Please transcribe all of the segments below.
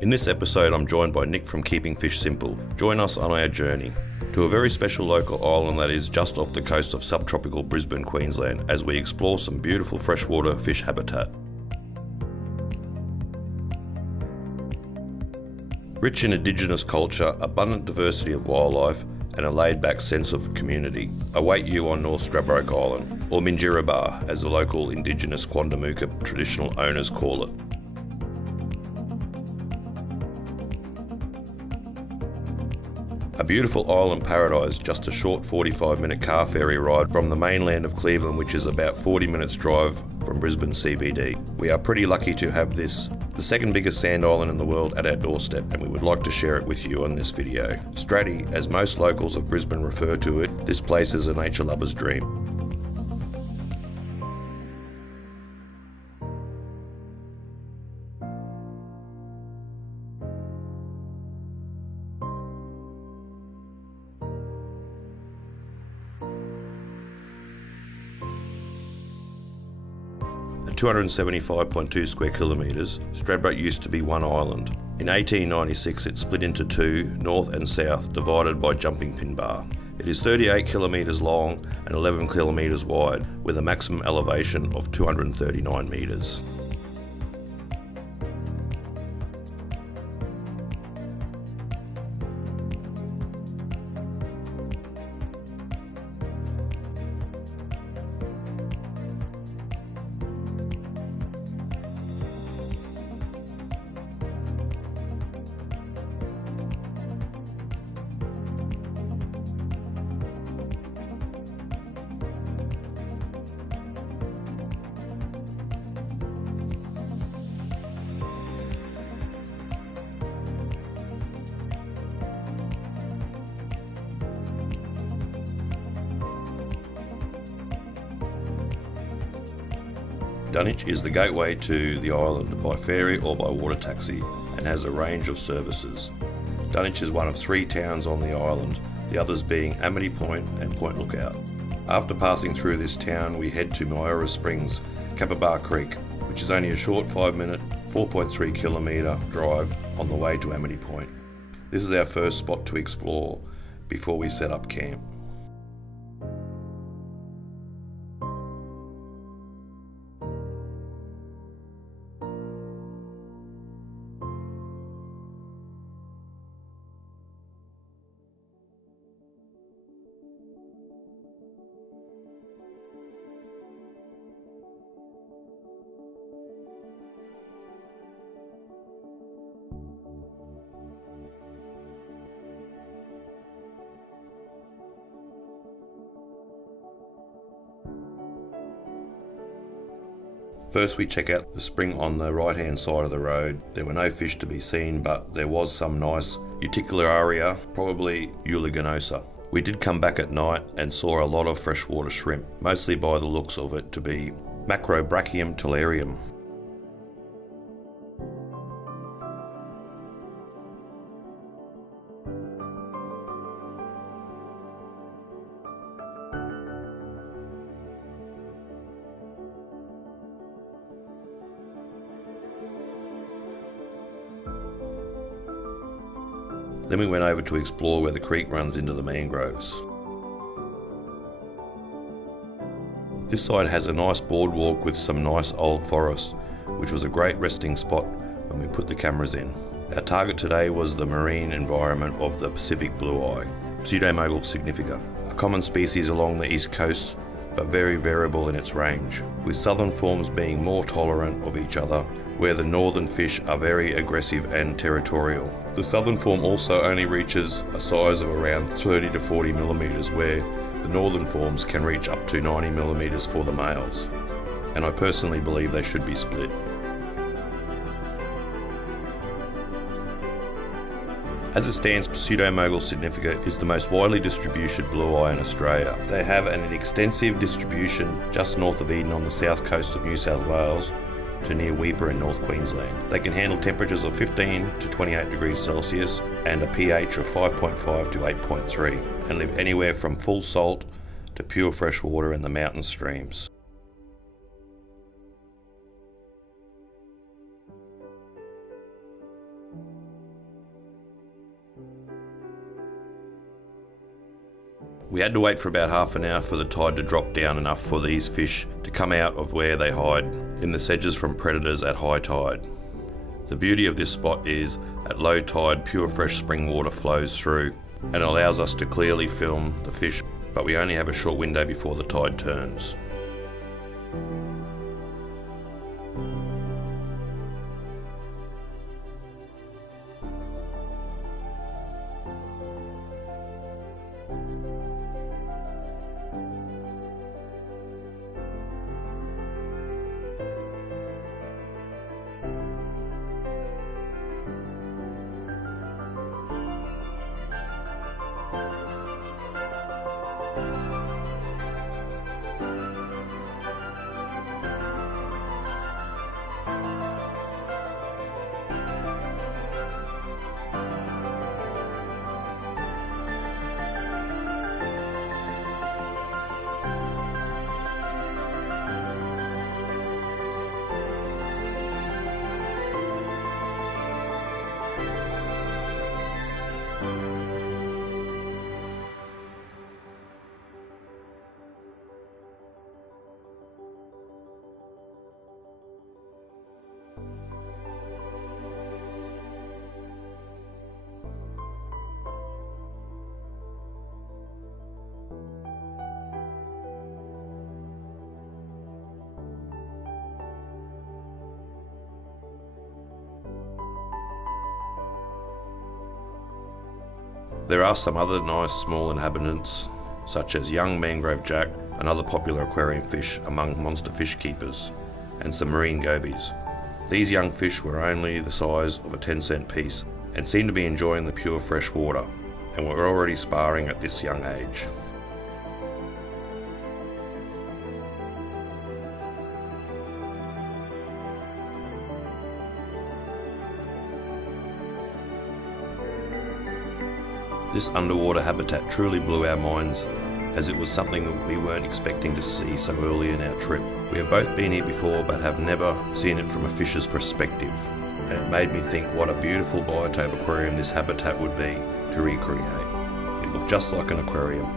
In this episode, I'm joined by Nick from Keeping Fish Simple. Join us on our journey to a very special local island that is just off the coast of subtropical Brisbane, Queensland, as we explore some beautiful freshwater fish habitat. Rich in Indigenous culture, abundant diversity of wildlife, and a laid-back sense of community await you on North Stradbroke Island, or Minjerribah as the local Indigenous Quandamooka traditional owners call it. A beautiful island paradise, just a short 45-minute car ferry ride from the mainland of Cleveland, which is about 40 minutes drive from Brisbane CBD. We are pretty lucky to have this, the second biggest sand island in the world, at our doorstep, and we would like to share it with you on this video. Straddy, as most locals of Brisbane refer to it, this place is a nature lover's dream. At 275.2 square kilometres, Stradbroke used to be one island. In 1896 it split into two, north and south, divided by Jumping Pin Bar. It is 38 kilometres long and 11 kilometres wide, with a maximum elevation of 239 metres. Dunwich is the gateway to the island by ferry or by water taxi and has a range of services. Dunwich is one of three towns on the island, the others being Amity Point and Point Lookout. After passing through this town, we head to Minjerribah Springs, Kappabar Creek, which is only a short 5-minute, 4.3 kilometre drive on the way to Amity Point. This is our first spot to explore before we set up camp. First we check out the spring on the right hand side of the road. There were no fish to be seen, but there was some nice Uticularia, probably Uliginosa. We did come back at night and saw a lot of freshwater shrimp, mostly by the looks of it to be Macrobrachium tellurium. Then we went over to explore where the creek runs into the mangroves. This side has a nice boardwalk with some nice old forest, which was a great resting spot when we put the cameras in. Our target today was the marine environment of the Pacific blue eye, Pseudomogel significa, a common species along the east coast but very variable in its range, with southern forms being more tolerant of each other, where the northern fish are very aggressive and territorial. The southern form also only reaches a size of around 30 to 40 millimetres, where the northern forms can reach up to 90 millimetres for the males, and I personally believe they should be split. As it stands, Pseudomogel significa is the most widely distributed blue eye in Australia. They have an extensive distribution just north of Eden on the south coast of New South Wales to near Weipa in North Queensland. They can handle temperatures of 15 to 28 degrees Celsius and a pH of 5.5 to 8.3 and live anywhere from full salt to pure fresh water in the mountain streams. We had to wait for about half an hour for the tide to drop down enough for these fish to come out of where they hide, in the sedges from predators at high tide. The beauty of this spot is, at low tide, pure fresh spring water flows through and allows us to clearly film the fish, but we only have a short window before the tide turns. There are some other nice small inhabitants, such as young mangrove jack, another popular aquarium fish among monster fish keepers, and some marine gobies. These young fish were only the size of a 10-cent piece and seemed to be enjoying the pure fresh water, and were already sparring at this young age. This underwater habitat truly blew our minds, as it was something that we weren't expecting to see so early in our trip. We have both been here before but have never seen it from a fisher's perspective, and it made me think what a beautiful biotope aquarium this habitat would be to recreate. It looked just like an aquarium.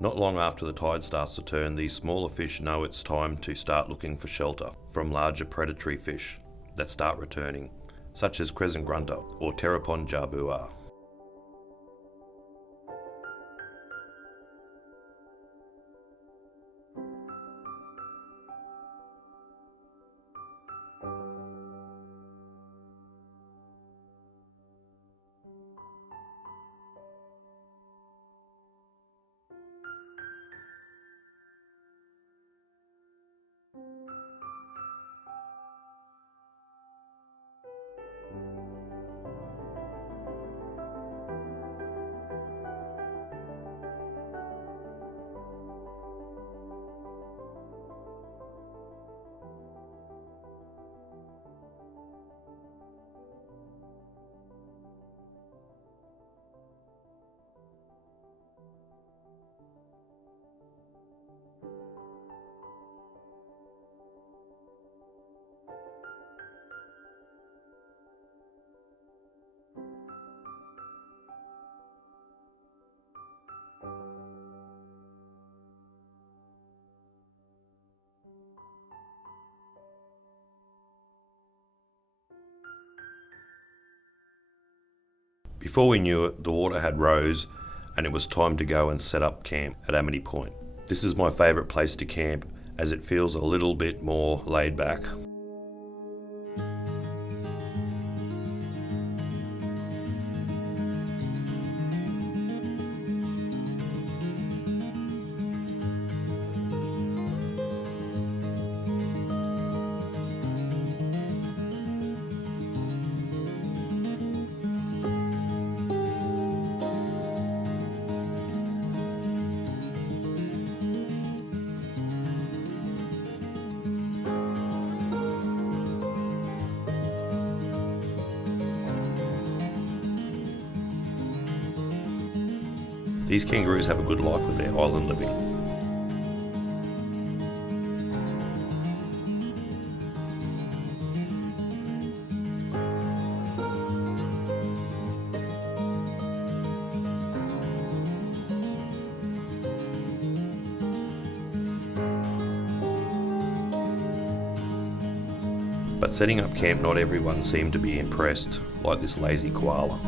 Not long after the tide starts to turn, these smaller fish know it's time to start looking for shelter from larger predatory fish that start returning, such as crescent grunter or terrapon jabua. Before we knew it, the water had rose and it was time to go and set up camp at Amity Point. This is my favourite place to camp as it feels a little bit more laid back. These kangaroos have a good life with their island living. But setting up camp, not everyone seemed to be impressed, like this lazy koala.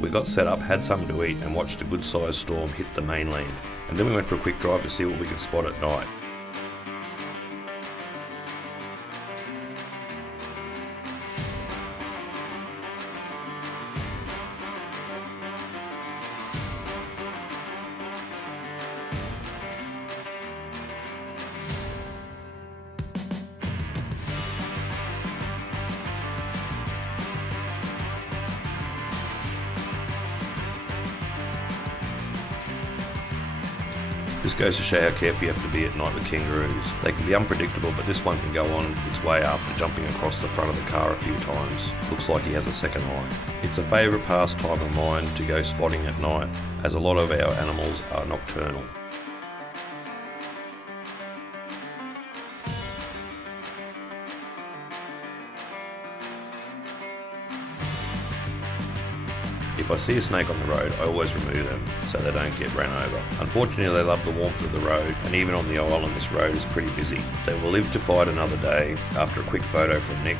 We got set up, had something to eat and watched a good sized storm hit the mainland, and then we went for a quick drive to see what we could spot at night. This goes to show how careful you have to be at night with kangaroos. They can be unpredictable, but this one can go on its way after jumping across the front of the car a few times. Looks like he has a second life. It's a favourite pastime of mine to go spotting at night, as a lot of our animals are nocturnal. If I see a snake on the road, I always remove them so they don't get ran over. Unfortunately, they love the warmth of the road, and even on the island this road is pretty busy. They will live to fight another day. After a quick photo from Nick.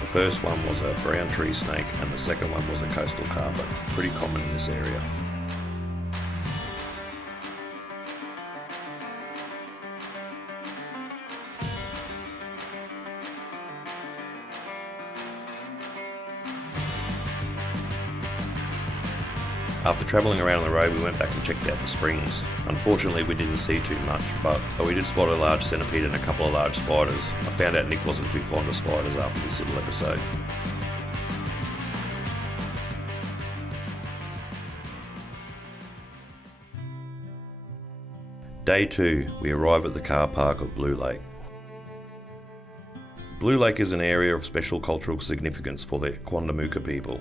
The first one was a brown tree snake and the second one was a coastal carpet, pretty common in this area. After travelling around the road, we went back and checked out the springs. Unfortunately, we didn't see too much, but we did spot a large centipede and a couple of large spiders. I found out Nick wasn't too fond of spiders after this little episode. Day 2, we arrive at the car park of Blue Lake. Blue Lake is an area of special cultural significance for the Quandamooka people,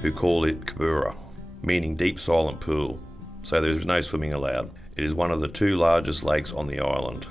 who call it Kabura, meaning deep silent pool, so there is no swimming allowed. It is one of the 2 largest lakes on the island.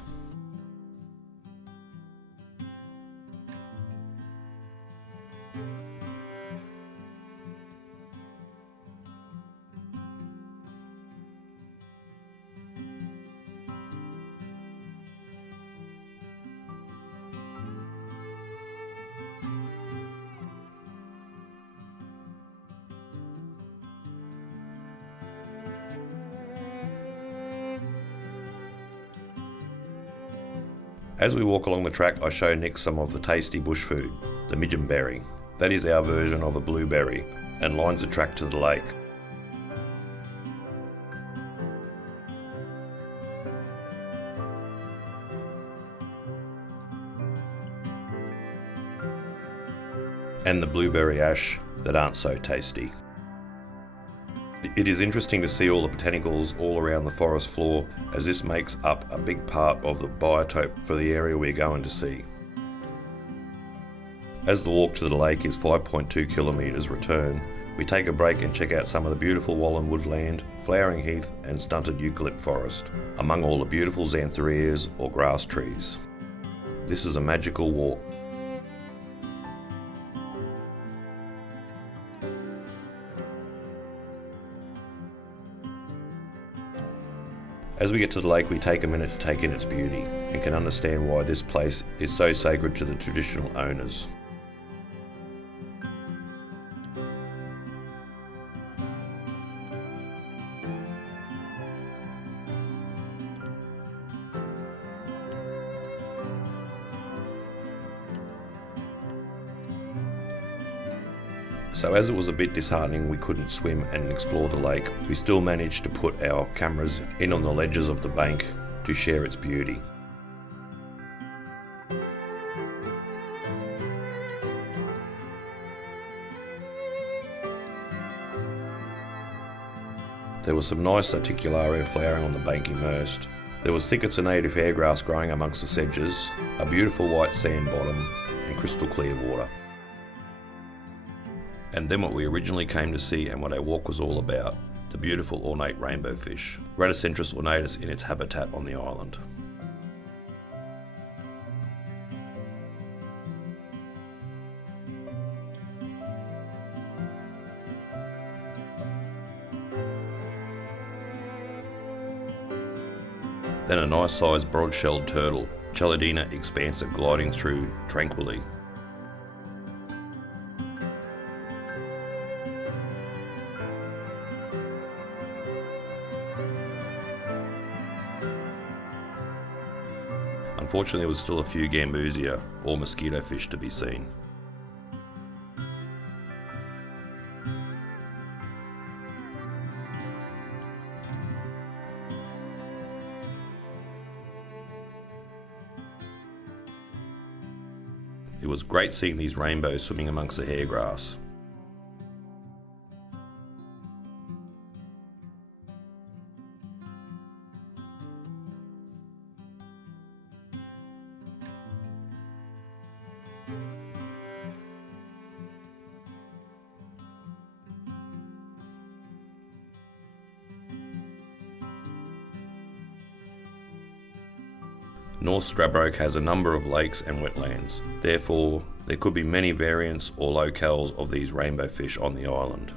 As we walk along the track, I show Nick some of the tasty bush food, the Minjerribah. That is our version of a blueberry, and lines the track to the lake. And the blueberry ash that aren't so tasty. It is interesting to see all the botanicals all around the forest floor, as this makes up a big part of the biotope for the area we're going to see. As the walk to the lake is 5.2 kilometres return, We take a break and check out some of the beautiful Wallen woodland, flowering heath and stunted eucalypt forest, among all the beautiful xanthorrheas or grass trees. This is a magical walk. As we get to the lake, we take a minute to take in its beauty and can understand why this place is so sacred to the traditional owners. So as it was a bit disheartening we couldn't swim and explore the lake, we still managed to put our cameras in on the ledges of the bank to share its beauty. There was some nice Articularia flowering on the bank immersed. There was thickets of native hairgrass growing amongst the sedges, a beautiful white sand bottom and crystal clear water. And then what we originally came to see and what our walk was all about, the beautiful ornate rainbow fish, Ratacentris ornatus in its habitat on the island. Then a nice sized broad-shelled turtle, Chelidina expansa, gliding through tranquilly. Unfortunately, there was still a few gambusia or mosquito fish to be seen. It was great seeing these rainbows swimming amongst the hairgrass. North Stradbroke has a number of lakes and wetlands, therefore there could be many variants or locales of these rainbow fish on the island.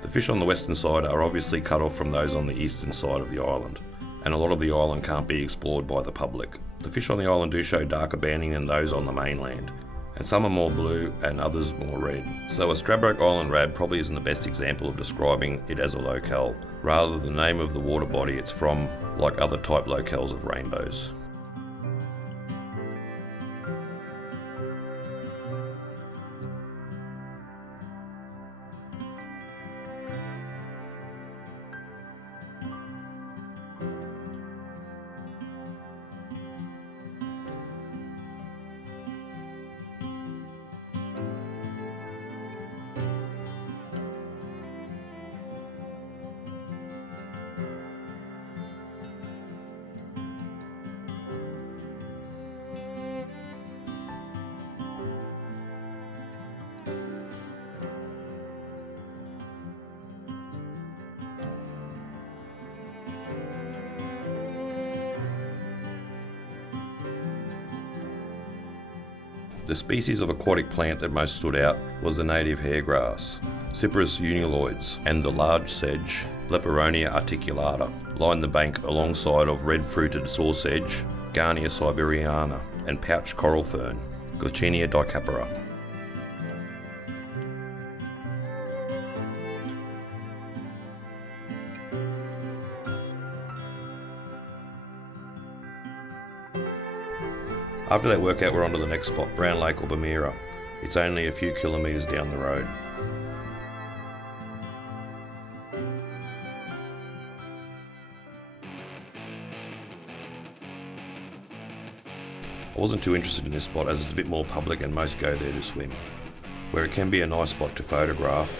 The fish on the western side are obviously cut off from those on the eastern side of the island, and a lot of the island can't be explored by the public. The fish on the island do show darker banding than those on the mainland, and some are more blue and others more red. So a Stradbroke Island rab probably isn't the best example of describing it as a locale, rather the name of the water body it's from, like other type locales of rainbows. The species of aquatic plant that most stood out was the native hairgrass, Cyperus uniloides, and the large sedge, Leperonia articulata, lined the bank alongside of red-fruited saw sedge, Garnia siberiana, and pouched coral fern, Glycinia dicapora. After that workout, we're on to the next spot, Brown Lake or Bamira. It's only a few kilometres down the road. I wasn't too interested in this spot as it's a bit more public and most go there to swim. Where it can be a nice spot to photograph,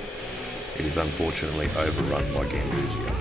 it is unfortunately overrun by gambusia.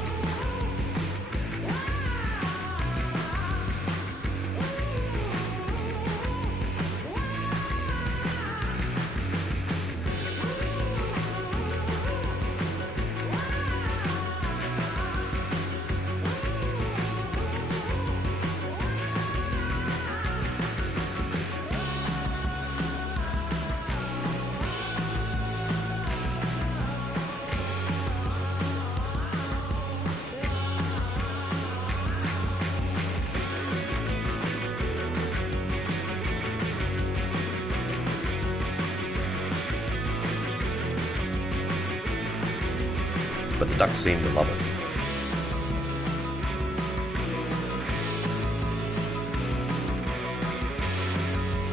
but the ducks seem to love it.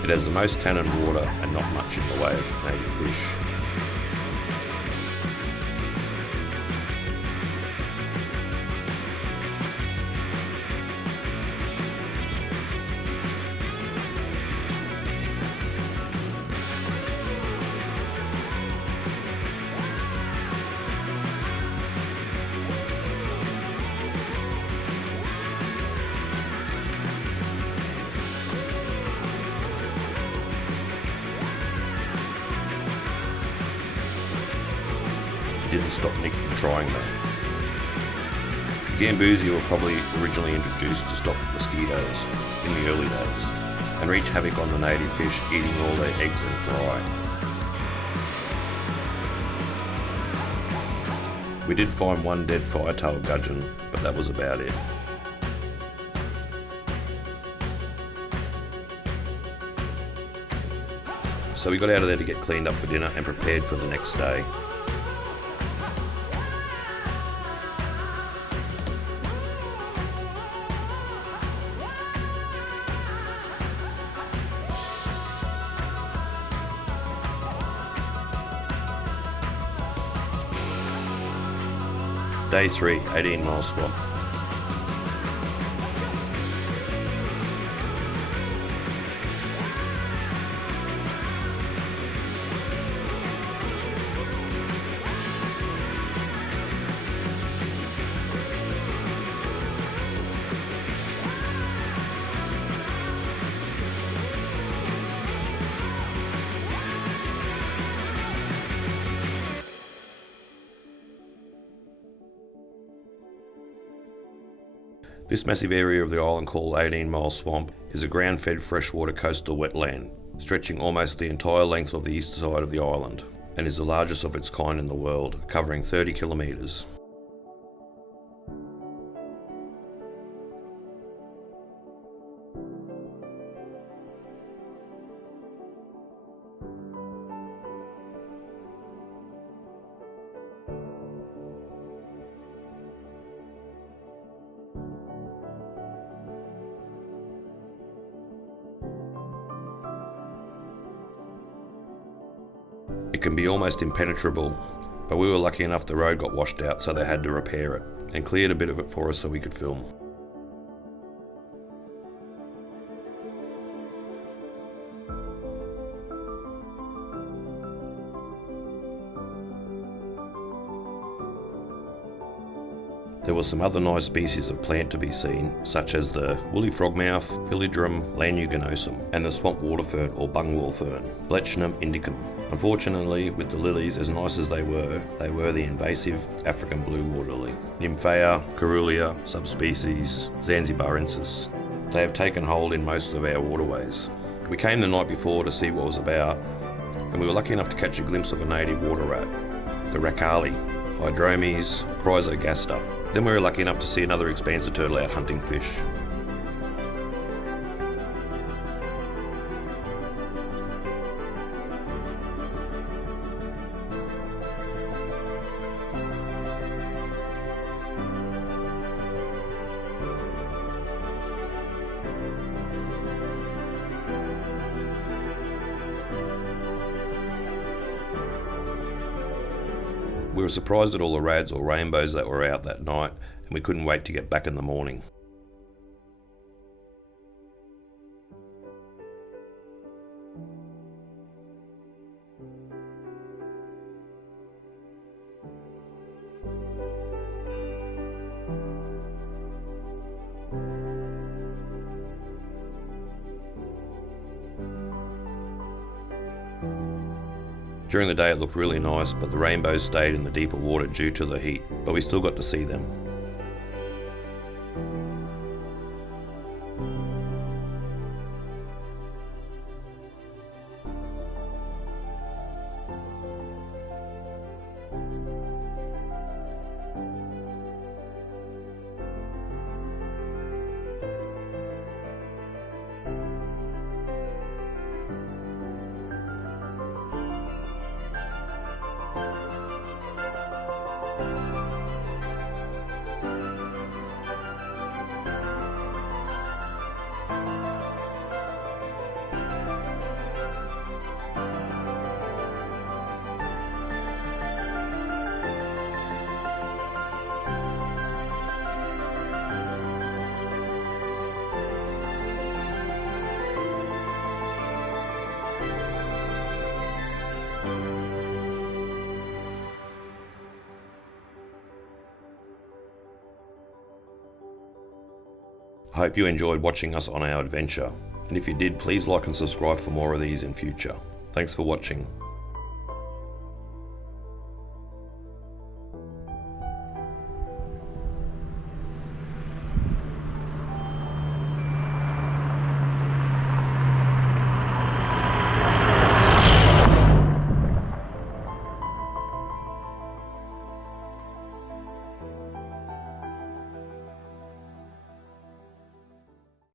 It has the most tannin water and not much in the way of native fish. Didn't stop Nick from trying though. Gambusi were probably originally introduced to stop mosquitoes in the early days and wreak havoc on the native fish, eating all their eggs and fry. We did find one dead firetail gudgeon, but that was about it. So we got out of there to get cleaned up for dinner and prepared for the next day. Day 3, 18 Mile Swamp. This massive area of the island called 18 Mile Swamp is a ground-fed freshwater coastal wetland, stretching almost the entire length of the east side of the island, and is the largest of its kind in the world, covering 30 kilometres. It can be almost impenetrable, but we were lucky enough the road got washed out, so they had to repair it and cleared a bit of it for us so we could film. There were some other nice species of plant to be seen, such as the woolly frogmouth, Philodendron lanuginosum, and the swamp water fern or bungwall fern, Blechnum indicum. Unfortunately, with the lilies, as nice as they were the invasive African blue water lily, Nymphaea caerulea subspecies Zanzibarensis. They have taken hold in most of our waterways. We came the night before to see what was about, and we were lucky enough to catch a glimpse of a native water rat, the Racali, Hydromes chrysogaster. Then we were lucky enough to see another expansive turtle out hunting fish. We were surprised at all the rads or rainbows that were out that night, and we couldn't wait to get back in the morning. During the day it looked really nice, but the rainbows stayed in the deeper water due to the heat, but we still got to see them. I hope you enjoyed watching us on our adventure, and if you did, please like and subscribe for more of these in future. Thanks for watching.